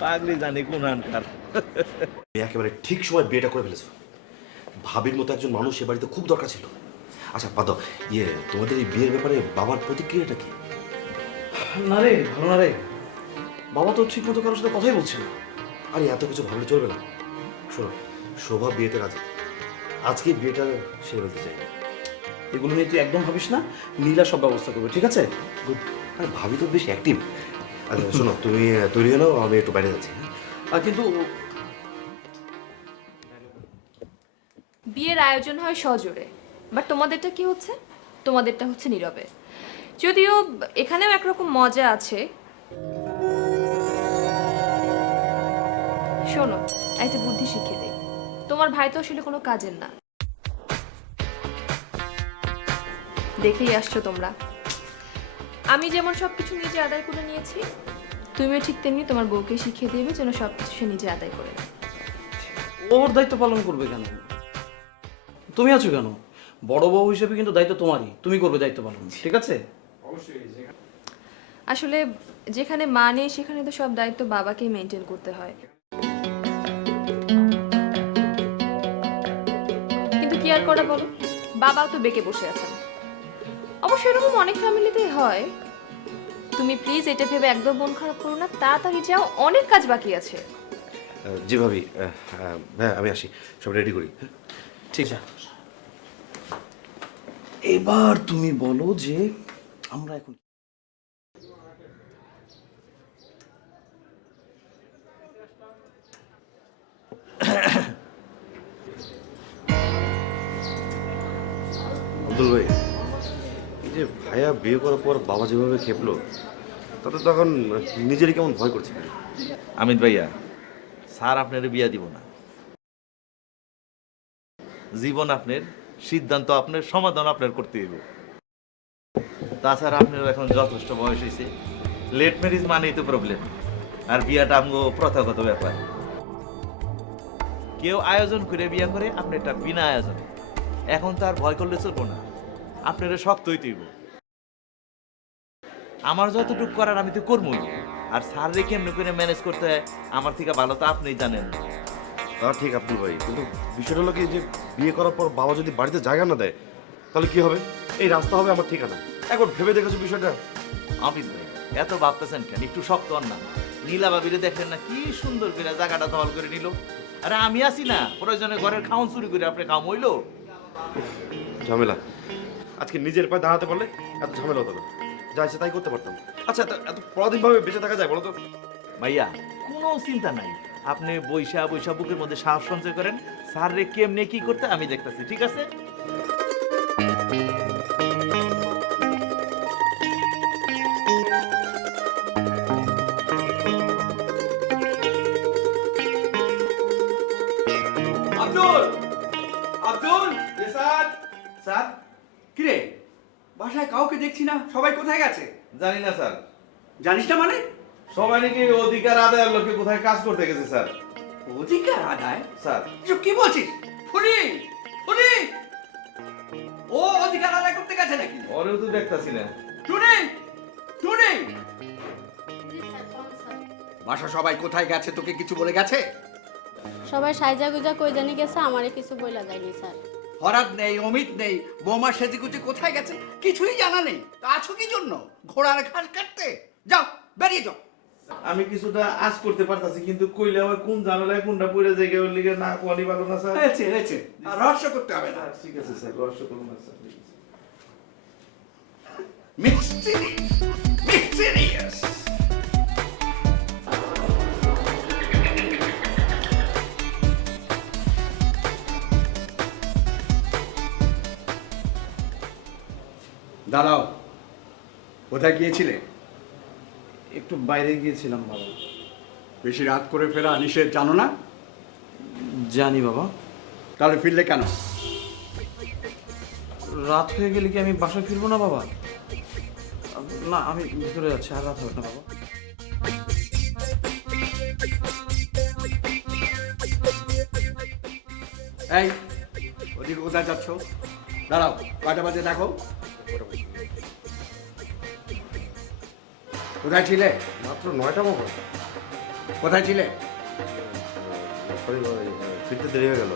পাগলি জানি কোন আনকার। তুমি একেবারে ঠিক সময় বিয়েটা করে ফেলেছো। ভাবির মতো একজন মানুষ এ বাড়িতে খুব দরকার ছিল। আচ্ছা বাদ দাও, তোমাদের এই বিয়ের ব্যাপারে বাবার প্রতিক্রিয়াটা কি? না রে, ভালো না রে। বাবা তো ঠিক মতো কারোর সাথে কথাই বলছে না। আরে এত কিছু ভাবলে চলবে না। শোনো, শোভা বিয়েতে রাজি, আজকে বিয়েটা সেরে ফেলতে চাই। এগুলো নিয়ে তুই একদম ভাবিস না, নীলা সব ব্যবস্থা করবে, ঠিক আছে? গুড। আরে ভাবি তো বেশ অ্যাক্টিভ। আচ্ছা শোনো, তুমি তৈরি হয়ে নাও, আমি একটু বাইরে যাচ্ছি। আর কিন্তু বিয়ের আয়োজন হয় সজোরে, বাট তোমাদেরটা কি হচ্ছে? তোমাদেরটা হচ্ছে নীরবে। যদিও এখানেও একরকম মজা আছে। শোনো, একটা বুদ্ধি শিখিয়ে দেই। তোমার ভাই তো আসলে কোনো কাজের না, দেখেই আসছো তোমরা। আমি যেমন সবকিছু নিজে আদায় করে নিয়েছি, তুমিও ঠিক তেমনি তোমার বউকে শিখিয়ে দেবে যেন সবকিছু সে নিজে আদায় করে নেয়। ওর দায়িত্ব পালন করবে কেন? তুমি আছো কেন? বড় বউ হিসেবে কিন্তু দায়িত্ব তোমারই, তুমি করবে দায়িত্ব পালন, ঠিক আছে? আসলে যেখানে মা নেই সেখানে তো সব দায়িত্ব বাবাকেই মেনটেন করতে হয়। কিন্তু কি আর করা বলো, বাবাও তো বেঁকে বসে আছেন। অবশ্য এরকম অনেক ফ্যামিলিতেই হয়। তুমি প্লিজ এটা ভেবে একদম মন খারাপ করো না, তাড়াতাড়ি যাও, অনেক কাজ বাকি আছে। জি ভাবি, হ্যাঁ আমি আসি, সব রেডি করি। ঠিক আছে। এবার তুমি বলো যে আমরা এখন আব্দুল ভাই, এই যে ভাইয়া বিয়ে করার পর বাবা যেভাবে খেপলো, তাতে তখন নিজেরই কেমন ভয় করছে। আমিত ভাইয়া, স্যার আপনার বিয়া দিব না। জীবন আপনার, সিদ্ধান্ত আপনার, সমাধান আপনার করতে হইব। তাছাড়া আপনার এখন যথেষ্ট বয়স হয়েছে। লেট ম্যারেজ মানেই তো প্রবলেম, আর বিয়াটা আমগো প্রথাগত ব্যাপার। কেউ আয়োজন করে বিয়া করে, আপনারটা বিনা আয়োজনে। এখন তো আর ভয় করলে চলবো না, আপনারা শক্ত হইতে হইব। আমার যতটুকু করার আমি তো করবই, আর স্যাররে কেমনি করে ম্যানেজ করতে হয় আমার থেকে ভালো তো আপনিই জানেন। তা ঠিক আব্দুল ভাই, কিন্তু বিষয়টা হলো কি যে বিয়ে করার পর বাবা যদি বাড়িতে জায়গা না দেয়, তাহলে কি হবে? এই রাস্তা হবে আমার ঠিকানা। একবার ভেবে দেখেছো বিষয়টা? অমিত ভাই, এত ভাবতেছেন কেন? একটু শক্ত হন না। নীলা বাবিরে দেখলেন না কি সুন্দর করে জায়গাটা দখল করে নিল। আরে আমি আছি না, প্রয়োজনে ঘরের খাওন চুরি করে আপনি খাওয়া হইলো। ঝামেলা। আজকে নিজের পায়ে দাঁড়াতে পারলে এত ঝামেলা হতো না, যা ইচ্ছে তাই করতে পারতাম। আচ্ছা, এত পরাধীন ভাবে বেঁচে থাকা যায় বলো তো? ভাইয়া কোনো চিন্তা নাই, আপনি বৈশা বৈশা বুকের মধ্যে সাহস সঞ্চয় করেন। স্যার রে কেমনে কি করতে আমি দেখতেছি, ঠিক আছে? আব্দুল, বাসায় কাউকে দেখছি না, সবাই কোথায় গেছে? জানি না স্যার, জানিস না মানে? সবাই নাকি অধিকার আদায়ের লোকে কোথায় কাজ করতে গেছে স্যার। অধিকার আদায়? স্যার এসব কি বলছিস? ফুলি ফুলি, ও অধিকার আদায় করতে গেছে নাকি? ওরেও তো দেখতাছি না। টুনি টুনি, বাসা সবাই কোথায় গেছে তোকে কিছু বলে গেছে? সবাই সাইজা গুজা কই জানি গেছে, আমারে কিছু বইলা যায়নি স্যার। হরাত নেই, অমিত নেই, বৌমা সেজেগুজে কোথায় গেছে কিছুই জানা নেই। তা আছো কি জন্য? ঘোড়ার ঘাস কাটতে? যাও, বেরিয়ে যাও। আমি কিছুটা আজ করতে পারতাছি, কিন্তু কইলে আবার কোন ঝামেলায় কোনটা পড়ে যায় ওর লিগে না কোয়ানি ভালো না স্যার। হয়েছে হয়েছে, আর রহস্য করতে হবে না। ঠিক আছে স্যার, রহস্য করুন না স্যার। Mysterious mysterious. দাঁড়াও, কোথায় গিয়েছিলে? একটু বাইরে গিয়েছিলাম বাবা। বেশি রাত করে ফেরা নিষেধ, জানো না? জানি বাবা। তাহলে ফিরলে কেন? রাত হয়ে গেলে কি আমি বাসায় ফিরবো না বাবা? না, আমি ভিতরে যাচ্ছি, আর রাত হবে না বাবা। এই, ওদিকে কোথায় যাচ্ছ? দাঁড়াও, কয়টা বাজে দেখো। কোথায় ছিলে? মাত্র 9টা বাবা। কোথায় ছিলে? সরি বাবা, ফিরতে দেরি হয়ে গেল।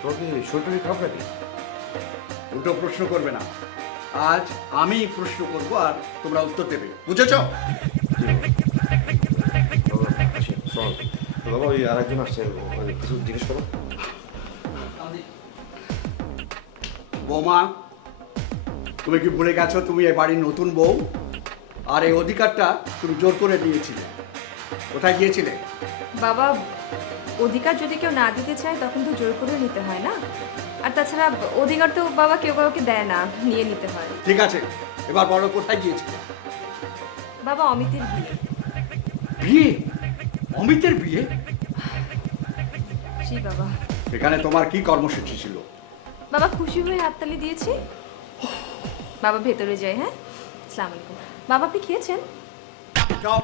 তোমার কি শরীরটা খারাপ নাকি? উল্টো প্রশ্ন করবে না। আজ আমি প্রশ্ন করব আর তোমরা উত্তর দেবে, বুঝেছ? বাবা ওই আরেকজন আসছে, কিছু জিজ্ঞেস করো। বৌমা, তুমি কি ভুলে গেছো তুমি এ বাড়ির নতুন বউ? আর এই অধিকারটা তুমি জোর করে নিয়েছিলে। কোথায় গিয়েছিলে? বাবা, অধিকার যদি কেউ না দিতে চায় তখন তো জোর করে নিতে হয় না। আর তাছাড়া অধিকার তো বাবা কেউ কাউকে দেয় না, নিয়ে নিতে হয়। ঠিক আছে, এবার বলো কোথায় গিয়েছিলে? বাবা, অমিতের বিয়ে। বিয়ে? অমিতের বিয়ে? জি বাবা। এখানে তোমার কি কর্মসূচি ছিল? বাবা, খুশি হয়ে হাততালি দিয়েছি। বাবা ভেতরে যাই। হ্যাঁ, আসসালামু আলাইকুম। বাবা, আপনি খেয়েছেন? যাও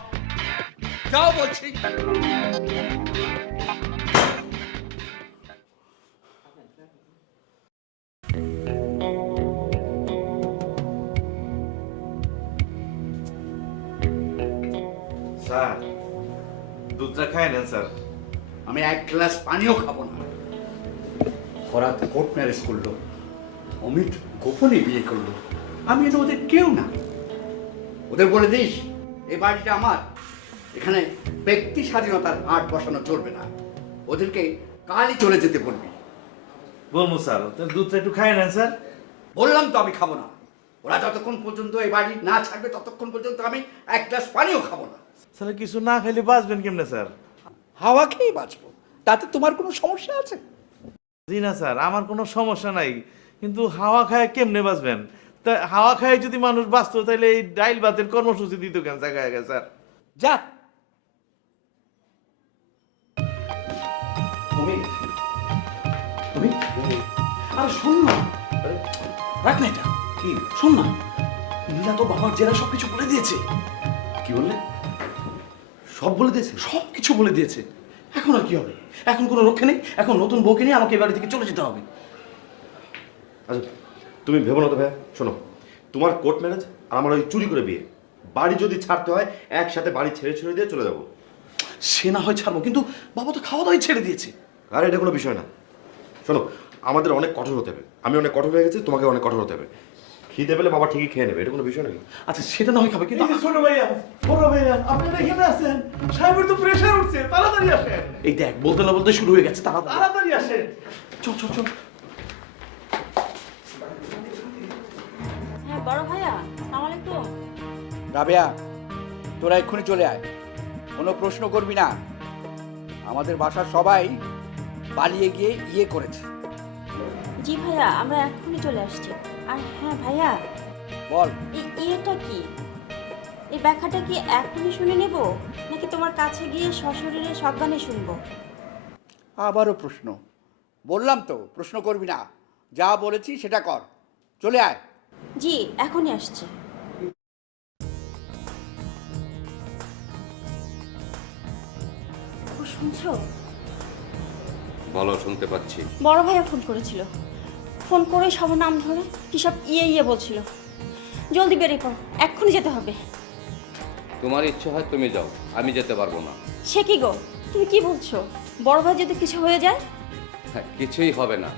যাও বলছি। স্যার দুধটা খায় নেন স্যার। আমি এক গ্লাস পানিও খাবো না। ওরা কোর্ট ম্যারেজ করলো, অমিত গোপনে বিয়ে করলো, আমি তো ওদের কেউ না। ওদের বলে দিস এ বাড়িটা আমার, এখানে ব্যক্তি স্বাধীনতার হাট বসানো চলবে না। ওদেরকে কালই চলে যেতে বলবি। বলবো স্যার, তাহলে দুধটা একটু খায় নেন স্যার। বললাম তো আমি খাবো না। ওরা যতক্ষণ পর্যন্ত এই বাড়ি না ছাড়বে ততক্ষণ পর্যন্ত আমি এক গ্লাস পানিও খাবো না। স্যার কিছু না খাইলে বাঁচবেন কেমনে স্যার? হাওয়া খেয়ে বাঁচবো, তাতে তোমার কোনো সমস্যা আছে? জি না স্যার, আমার কোনো সমস্যা নাই, কিন্তু হাওয়া খায় কেমনে বাঁচবেন? তা হাওয়া খায় যদি মানুষ বাঁচতো তাহলে এই ডাইল ভাতের কর্মসূচি দিত কেন জায়গায় স্যার? যা। আরে শোন না, রাখ না এটা। কি? শোন না, নীলা তো বাবার জেরা সবকিছু বলে দিয়েছে। কি বললে? সব বলে দিয়েছে? সব কিছু বলে দিয়েছে। এখন আর কি হবে? এখন কোনো রক্ষা নেই। এখন নতুন বউকে নিয়ে আমাকে এই বাড়ি থেকে চলে যেতে হবে। আচ্ছা তুমি ভেবো না তো ভাইয়া, শোনো, তোমার কোর্ট ম্যারেজ আর আমার ওই চুরি করে বিয়ে, বাড়ি যদি ছাড়তে হয় একসাথে বাড়ি ছেড়ে ছেড়ে দিয়ে চলে যাবো। সে না হয় ছাড়বো, কিন্তু বাবা তো খাওয়া দাওয়াই ছেড়ে দিয়েছে। আর এটা কোনো বিষয় না। শোনো, আমাদের অনেক কঠোর হতে হবে। আমি অনেক কঠোর হয়ে গেছি, তোমাকে অনেক কঠোর হতে হবে। খিদে পেলে বাবা ঠিকই খেয়ে নেবে, এটা কোনো বিষয় নাকি? আচ্ছা সেটা না হয় খাবে, কিন্তু ছোট ভাইয়া, বড় ভাইয়া, আপনারা এখানে আছেন, সাহেবের তো প্রেশার উঠছে, তাড়াতাড়ি আসেন। এই দেখ, বলতে না বলতে শুরু হয়ে গেছে। তাড়াতাড়ি তাড়াতাড়ি আসেন। চল চল চল। হ্যাঁ বড় ভাইয়া, আসসালামু আলাইকুম। রাবেয়া, তোরা এক্ষুনি চলে আয়, কোনো প্রশ্ন করবি না। আমাদের বাসার সবাই পালিয়ে গিয়ে ইয়ে করেছে। জি ভাইয়া, আমরা এক্ষুনি চলে আসছি। আর হ্যাঁ ভাইয়া, বল। এই ইয়েটা কি? এই ব্যাখ্যাটা কি এখনই শুনে নেব, নাকি তোমার কাছে গিয়ে সশরীরে সজ্ঞানে শুনবো? আবারও প্রশ্ন? বললাম তো প্রশ্ন করবি না, যা বলেছি সেটা কর। চলে আয়। জি এখনই আসছে। ও শুনছো? বলো, শুনতে পাচ্ছি। বড় ভাইয়া ফোন করেছিল, ফোন করে সবার নাম ধরে কি সব ইয়ে বলছিল। জলদি বেরিয়ে পড়ো, এক্ষুনি যেতে হবে। তোমার ইচ্ছে হয় তুমি যাও, আমি যেতে পারবো না। সে কি গো, তুমি কি বলছো? বড় ভাই যদি কিছু হয়ে যায়? হ্যাঁ, কিছুই হবে না।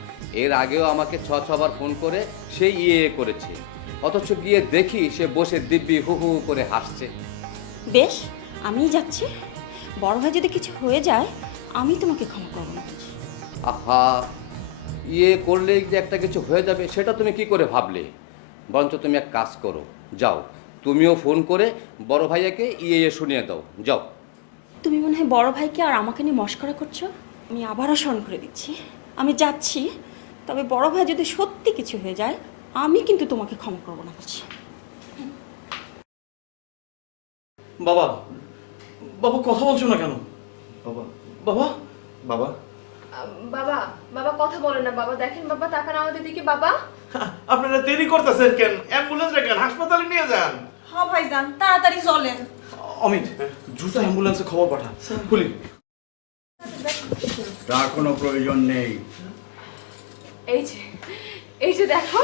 এর আগেও আমাকে ছবার ফোন করে সেই করেছে, অথচ গিয়ে দেখি সে বসে দিব্যি হু হু করে হাসছে। বেশ, আমিই যাচ্ছি। বড় ভাই যদি কিছু হয়ে যায় আমি তোমাকে ক্ষমা করবো না। আহা, করলেই যে একটা কিছু হয়ে যাবে সেটা তুমি কি করে ভাবলে? বরঞ্চ তুমি এক কাজ করো, যাও তুমিও ফোন করে বড় ভাইয়াকে শুনিয়ে দাও, যাও। তুমি মনে হয় বড় ভাইকে আর আমাকে নিয়ে মস্করা করছো। আমি আবারও স্মরণ করে দিচ্ছি, আমি যাচ্ছি। তবে বড় ভাই যদি সত্যি কিছু হয়ে যায় আমি কিন্তু তোমাকে ক্ষমা করবো না বলছি। বাবা, বাবা কথা বলছো না কেন? বাবা, বাবা, বাবা, বাবা, বাবা কথা বলে না। বাবা দেখেন, বাবা তাকান আমাদের দিকে। বাবা, আপনারা দেরি করতেছেন কেন? অ্যাম্বুলেন্স রেখেন, হাসপাতালে নিয়ে যান। হ্যাঁ ভাইজান, তাড়াতাড়ি চলেন। অমিত, দ্রুত অ্যাম্বুলেন্সে খবর পাঠা। খুলি। তার কোনো প্রয়োজন নেই। এই যে দেখো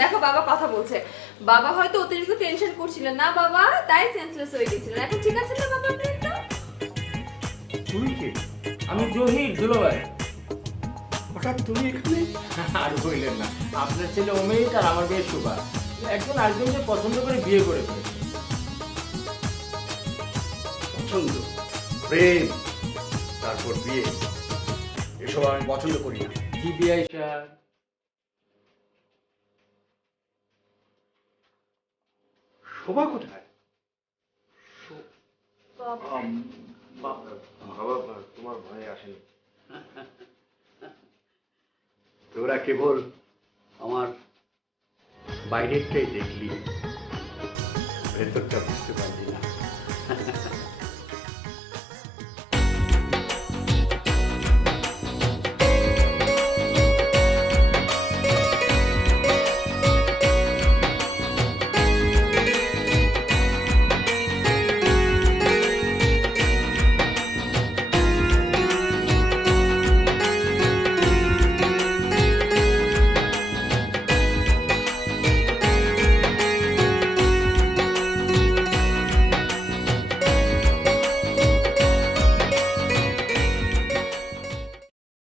দেখো, বাবা কথা বলছে। বাবা হয়তো অতিরিক্ত টেনশন করছিলেন না বাবা, তাই সেন্সলেস হয়ে গেছিলেন। এখন ঠিক আছে না বাবা? আপনি তো তুমি কি? আমি জহির দুলোভাই। হঠাৎ তুমি এখানে? আর বললেন না, আপনার ছেলে অমিত আর আমার মেয়ে সুভা একজন আরেকজনকে পছন্দ করে বিয়ে করে ফেলেছে। পছন্দ, প্রেম, তারপর বিয়ে, এসব আমি পছন্দ করি না। কি বিয়ে স্যার? শোভা কোথায়? তোমার ভয়ে আসেনি। তোরা কেবল আমার বাইরেরটাই দেখলি, ভেতরটা বুঝতে পারলি না।